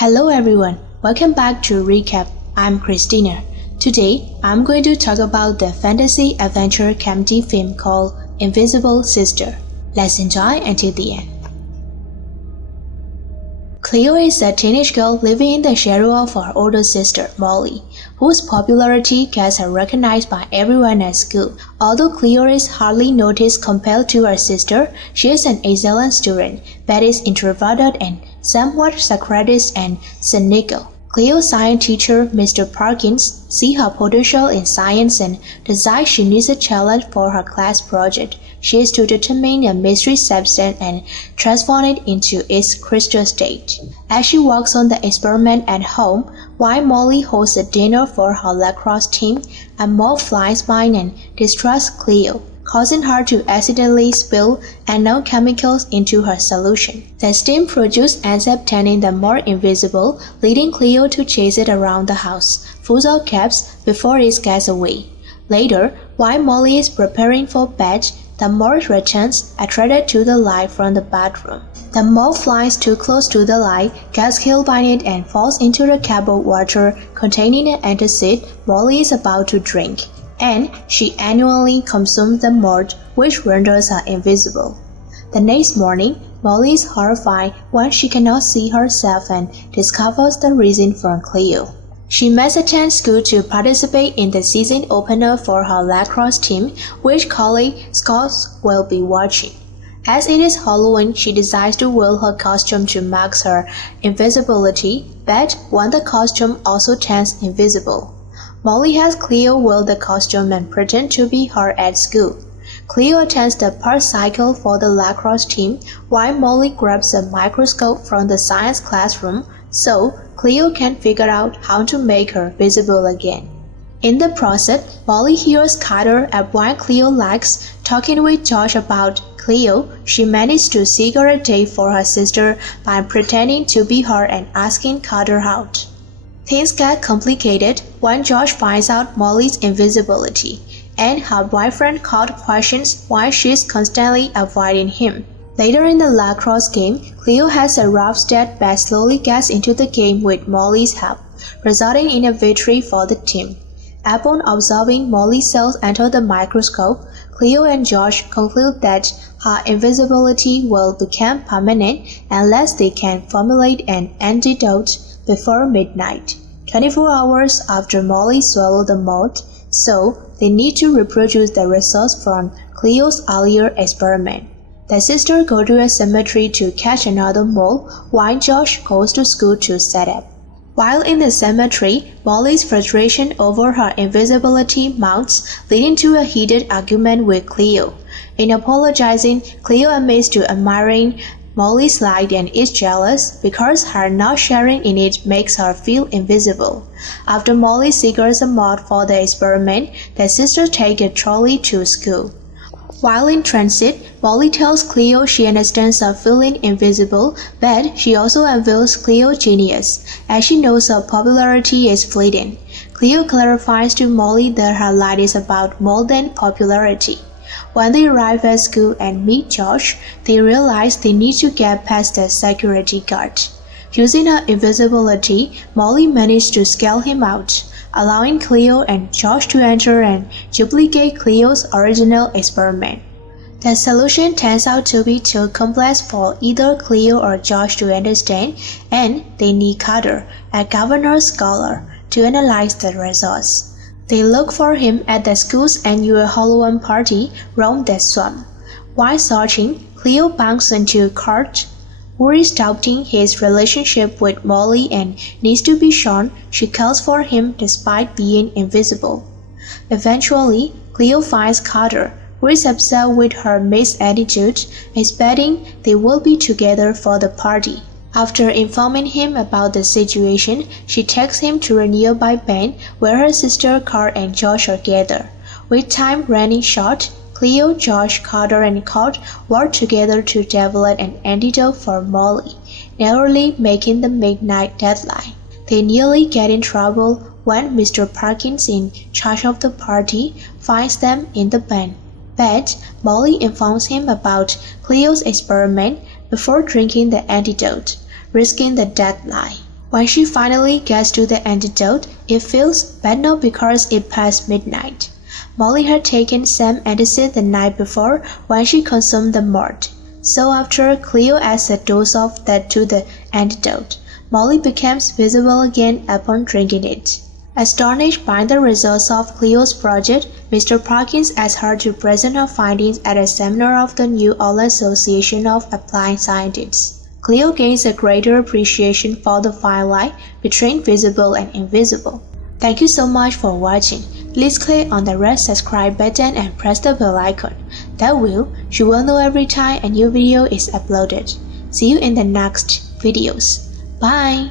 Hello everyone, welcome back to Recap. I'm Christina. Today, I'm going to talk about the fantasy adventure comedy film called Invisible Sister. Let's enjoy until the end. Cleo is a teenage girl living in the shadow of her older sister, Molly, whose popularity gets her recognized by everyone at school. Although Cleo is hardly noticed compared to her sister, she is an excellent student, but is introverted and somewhat sarcastic and cynical. Cleo's science teacher, Mr. Parkins, sees her potential in science and decides she needs a challenge for her class project. She is to determine a mystery substance and transform it into its crystal state. As she works on the experiment at home, while Molly hosts a dinner for her lacrosse team, a moth flies by and distracts Cleo, causing her to accidentally spill unknown chemicals into her solution. The steam produced ends up turning the moth invisible, leading Cleo to chase it around the house, full of caps, before it gets away. Later, while Molly is preparing for bed, the moth returns, attracted to the light from the bathroom. The moth flies too close to the light, gets killed by it and falls into the cup of water containing an antacid Molly is about to drink, and she annually consumes the moth, which renders her invisible. The next morning, Molly is horrified when she cannot see herself and discovers the reason from Cleo. She must attend school to participate in the season opener for her lacrosse team, which colleague Scott will be watching. As it is Halloween, she decides to wear her costume to mark her invisibility, but when the costume also turns invisible, Molly has Cleo wear the costume and pretend to be her at school. Cleo attends the part cycle for the lacrosse team, while Molly grabs a microscope from the science classroom so Cleo can figure out how to make her visible again. In the process, Molly hears Carter, a boy Cleo likes, talking with Josh about Cleo. She manages to secure a date for her sister by pretending to be her and asking Carter out. Things get complicated when Josh finds out Molly's invisibility, and her boyfriend Carter questions why she's constantly avoiding him. Later in the lacrosse game, Cleo has a rough start but slowly gets into the game with Molly's help, resulting in a victory for the team. Upon observing Molly's cells enter the microscope, Cleo and Josh conclude that her invisibility will become permanent unless they can formulate an antidote before midnight, 24 hours after Molly swallowed the moth, so they need to reproduce the results from Cleo's earlier experiment. The sisters go to a cemetery to catch another mole, while Josh goes to school to set up. While in the cemetery, Molly's frustration over her invisibility mounts, leading to a heated argument with Cleo. In apologizing, Cleo admits to admiring Molly's light and is jealous because her not sharing in it makes her feel invisible. After Molly secures a moth for the experiment, the sisters take a trolley to school. While in transit, Molly tells Cleo she understands her feeling invisible, but she also unveils Cleo's genius, as she knows her popularity is fleeting. Cleo clarifies to Molly that her light is about more than popularity. When they arrive at school and meet Josh, they realize they need to get past the security guard. Using her invisibility, Molly manages to scale him out, allowing Cleo and Josh to enter and duplicate Cleo's original experiment. The solution turns out to be too complex for either Cleo or Josh to understand, and they need Carter, a governor scholar, to analyze the results. They look for him at the school's annual Halloween party, Roam the Swamp. While searching, Cleo bumps into Kurt, who is doubting his relationship with Molly and needs to be shown she cares for him despite being invisible. Eventually, Cleo finds Carter, who is upset with her mate's attitude, expecting they will be together for the party. After informing him about the situation, she takes him to a nearby band where her sister Carl and Josh are gathered. With time running short, Cleo, Josh, Carter, and Kurt work together to develop an antidote for Molly, narrowly making the midnight deadline. They nearly get in trouble when Mr. Parkins, in charge of the party, finds them in the band. But Molly informs him about Cleo's experiment before drinking the antidote, risking the deadline. When she finally gets to the antidote, it feels bad not because it passed midnight. Molly had taken some antacid the night before when she consumed the mort. So after Cleo adds a dose of that to the antidote, Molly becomes visible again upon drinking it. Astonished by the results of Cleo's project, Mr. Parkins asks her to present her findings at a seminar of the New Orleans Association of Applied Scientists. Cleo gains a greater appreciation for the fine line between visible and invisible. Thank you so much for watching. Please click on the red subscribe button and press the bell icon. That way, you will know every time a new video is uploaded. See you in the next videos. Bye!